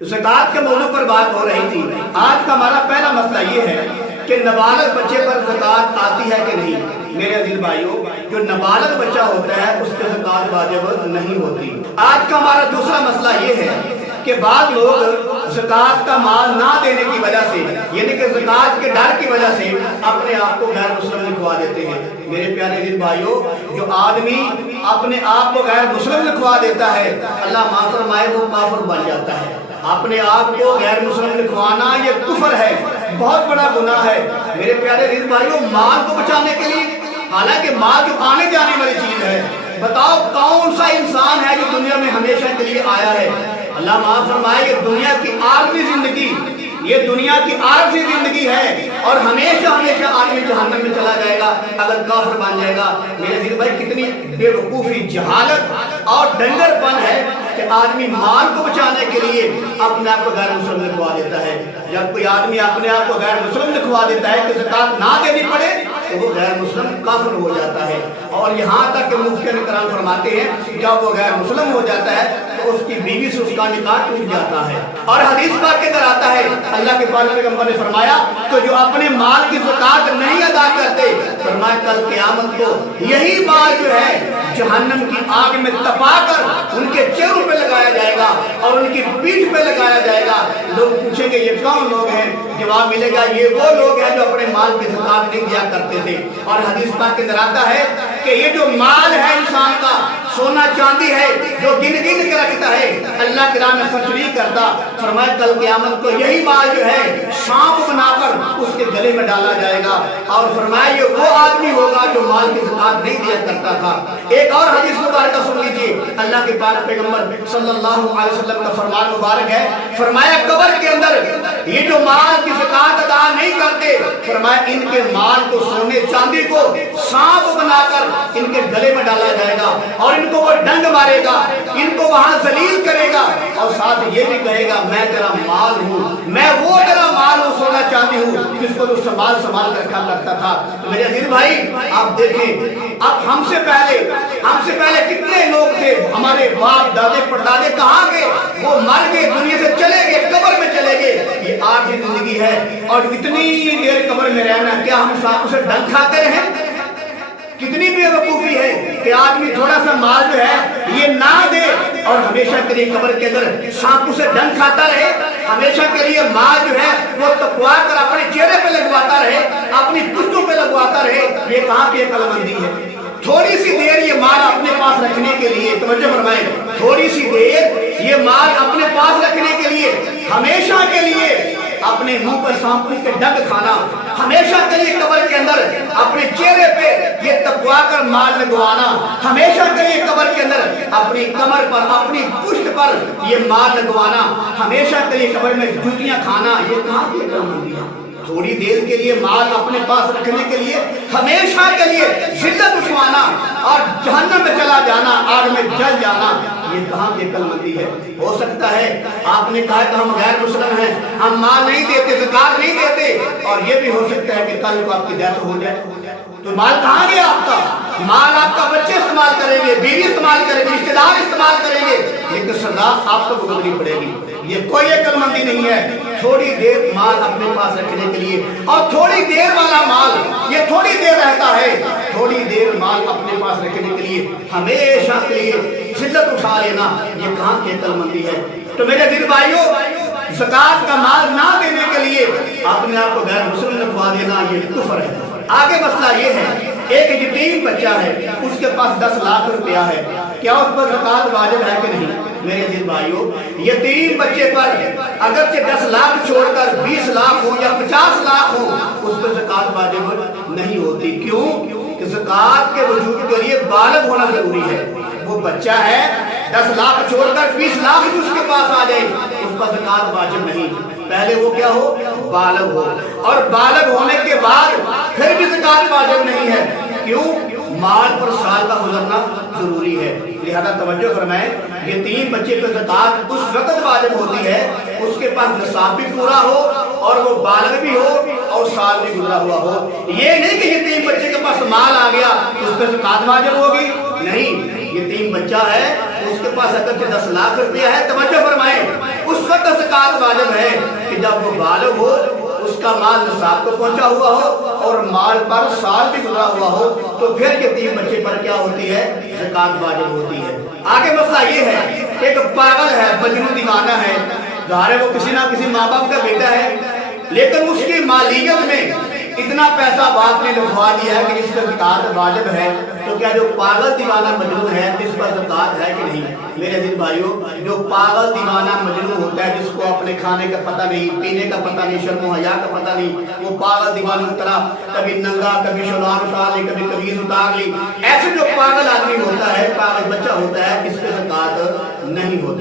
ज़कात के मौजू पर बात हो रही थी। आज का हमारा पहला मसला ये है कि नाबालिग बच्चे पर ज़कात आती है कि नहीं। मेरे अज़ीज़ भाइयों, जो नाबालिग बच्चा होता है उस पर ज़कात वाजिब नहीं होती। आज का हमारा दूसरा मसला ये है कि बाद लोग ज़कात का माल ना देने की वजह से, यानी कि ज़कात के डर की वजह से अपने आप को गैर मुस्लिम लिखवा देते हैं। मेरे प्यारे अज़ीज़ भाइयों, जो आदमी अपने आप को गैर मुस्लिम लिखवा देता है, अल्लाह माफ़ फरमाए, वो काफिर बन जाता है। अपने आप को गैर मुस्लिम लिखवाना ये कुफर है, बहुत बड़ा गुनाह है। मेरे प्यारे अज़ीज़ भाइयों, माल को बचाने के लिए, हालांकि माल जो आने जाने वाली चीज है, बताओ कौन सा इंसान है जो दुनिया में हमेशा के लिए आया है। अल्लाह माफ़ फरमाए, ये दुनिया की आखिरी जिंदगी, ये दुनिया की आखिरी जिंदगी है और हमेशा हमेशा आदमी जहन्नम में चला जाएगा अगर काफिर बन जाएगा। मेरे दिल भाई, कितनी बेवकूफी, जहालत और डंगरपन है कि आदमी माल को बचाने के लिए अपने आप को गैर मुस्लिम लिखवा देता है। जब कोई आदमी अपने आप को गैर मुस्लिम लिखवा देता है कि ज़कात ना देनी पड़े तो वो गैर मुस्लिम काफिर हो जाता है। और यहाँ तक कि मुफ्ती कराम फरमाते हैं, जब वो गैर मुस्लिम हो जाता है तो उसकी बीवी से उसका निकाह टूट जाता है। और हदीस पाक के अंदर आता है, अल्लाह के पाक पैगंबर ने फरमाया तो जो अपने माल की ज़कात नहीं अदा करते, फरमाया कल क़यामत को यही माल जो है जहन्नम की आग में तपाकर उनके चेहरों पे लगाया जाएगा और उनकी पीठ पे लगाया जाएगा। लोग पूछेंगे ये कौन लोग हैं? जवाब मिलेगा ये वो लोग हैं जो अपने माल की ज़कात नहीं दिया करते थे। और हदीस पाक के अंदर आता है कि ये जो माल है इंसान का, सोना चांदी है, जो गिन गिन के रखता है, अल्लाह की राह में खर्च नहीं करता, फरमाया कल क़यामत को यही माल जो है सांप बनाकर उसके गले में डाला जाएगा। और फरमाया ये वो आदमी होगा जो माल की ज़कात नहीं दिया करता था। एक और हदीस मुबारक सुन लीजिए, अल्लाह के पाक पैगंबर सल्लल्लाहु अलैहि वसल्लम का फरमान मुबारक है, फरमाया कब्र के अंदर ये जो माल की ज़कात अदा नहीं करते, फरमाया इनके माल को, सोने चांदी को सांप बनाकर इनके गले में डाला जाएगा और इनको वो डंग मारेगा, इनको वहां जलील करेगा और साथ ये भी कहेगा मैं तेरा माल हूँ, मैं वो तेरा माल हूँ, सोना चांदी हूँ जिसको तो संभाल कर रखा करता था। तो मेरे अज़ीज़ भाई, आप देखें, अब हमसे पहले कितने लोग थे, हमारे बाप दादे परदादे कहाँ गए? वो मर गए, दुनिया से चले गए, कब्र में चले गए। ये आखिरी जिंदगी है और इतनी देर कब्र में रहना, क्या हम सांपों से डंग खाते हैं? कितनी बेवकूफी है कि आदमी थोड़ा सा माल जो है ये ना दे और हमेशा के लिए कब्र के अंदर सांपों से डंग खाता रहे, हमेशा के लिए माल जो है वो तपवा कर अपने चेहरे पे लगवाता रहे, अपनी पुश्तों पे लगवाता रहे। ये कहाँ की अक्लमंदी है? थोड़ी सी देर ये माल अपने पास रखने के लिए, तवज्जो फरमाएं, थोड़ी सी देर ये माल अपने पास रखने के लिए, हमेशा के लिए अपने मुंह पर सांपों के डंग खाना, हमेशा के लिए कब्र के अंदर अपने चेहरे पे ये तपवा कर माल लगवाना, हमेशा के लिए कब्र के अंदर अपनी कमर पर, अपनी पुष्ट पर ये माल लगवाना, हमेशा के लिए कब्र में जूतियां खाना, ये कहाँ की अक्लमंदी है? थोड़ी देर के लिए माल अपने पास रखने के लिए, हमेशा के लिए जिल्लत उठवाना और जहन्नम में चला जाना, आग में जल जाना, ये कहाँ की अक्लमंदी है? हो सकता है आपने कहा कि हम गैर मुस्लिम हैं, हम माल नहीं देते, ज़कात नहीं देते, और ये भी हो सकता है कि कल को आपकी डेथ हो जाए तो माल कहाँ गया आपका? माल आपका बच्चे इस्तेमाल करेंगे, बीवी इस्तेमाल करेंगे, रिश्तेदार इस्तेमाल करेंगे, लेकिन सजा आपको भुगतनी पड़ेगी। ये कोई अक्लमंदी नहीं है। थोड़ी देर माल अपने पास रखने के लिए, और थोड़ी देर वाला माल ये थोड़ी देर रहता है, थोड़ी देर माल अपने पास रखने के लिए हमेशा के लिए जिल्लत उठा लेना, ये कहाँ की अक्लमंदी है? तो मेरे दिल भाइयों, ज़कात का माल ना देने के लिए अपने आप को गैर मुस्लिम लिखवा देना, ये कुफ्र है। आगे मसला ये है, एक यतीम बच्चा है, उसके पास 10 लाख रुपया है, क्या उस पर ज़कात वाजिब है कि नहीं? मेरे अज़ीज़ भाइयों, यतीम बच्चे पर अगरचे 10 लाख छोड़कर 20 लाख हो या 50 लाख हो, उस पर ज़कात वाजिब नहीं होती। क्यों? कि ज़कात के वजूद के लिए बालिग होना जरूरी है। वो बच्चा है, 10 लाख छोड़कर 20 लाख भी उसके पास आ जाए, उस पर ज़कात वाजिब नहीं। पहले वो क्या हो? बालिग हो, और बालिग होने के बाद फिर भी ज़कात वाजिब नहीं है। क्यों? माल पर साल का गुजरना जरूरी है। लिहाजा तवज्जो फरमाएं, यतीम बच्चे पर ज़कात उस वक्त वाजिब होती है उसके पास निसाब भी पूरा हो और वो बालिग भी हो और साल भी गुजरा हुआ हो। ये नहीं कि यतीम बच्चे के पास माल आ गया उस पर ज़कात वाजिब होगी, नहीं। यतीम बच्चा है, उसके पास अगर 10 लाख रुपया है, तवज्जो फरमाएं, उस वक्त ज़कात वाजिब है कि जब वो बालिग हो, उसका माल निसाब को पहुंचा हुआ हो और माल पर साल भी गुजरा हुआ हो, तो फिर यतीम बच्चे पर क्या होती है? ज़कात वाजिब होती है। आगे मसला ये है कि एक पागल है, मजनू दीवाना है, ज़ाहिर है वो किसी ना किसी माँ बाप का बेटा है, लेकिन उसकी मालियत में इतना पैसा बाप ने लिखवा दिया है कि इस पर ज़कात वाजिब है, तो क्या जो पागल दीवाना मजनू है इस पर ज़कात है कि नहीं? मेरे अजीज भाइयों, जो पागल दीवाना मजनू होता है, जिसको अपने खाने का पता नहीं, पीने का पता नहीं, शर्म हया का पता नहीं, वो पागल दीवानों की तरह कभी नंगा, कभी शोलाम उतार ली, कभी कमीज उतार ली, ऐसे जो पागल आदमी होता है, पागल बच्चा होता है, इस पर ज़कात नहीं होती।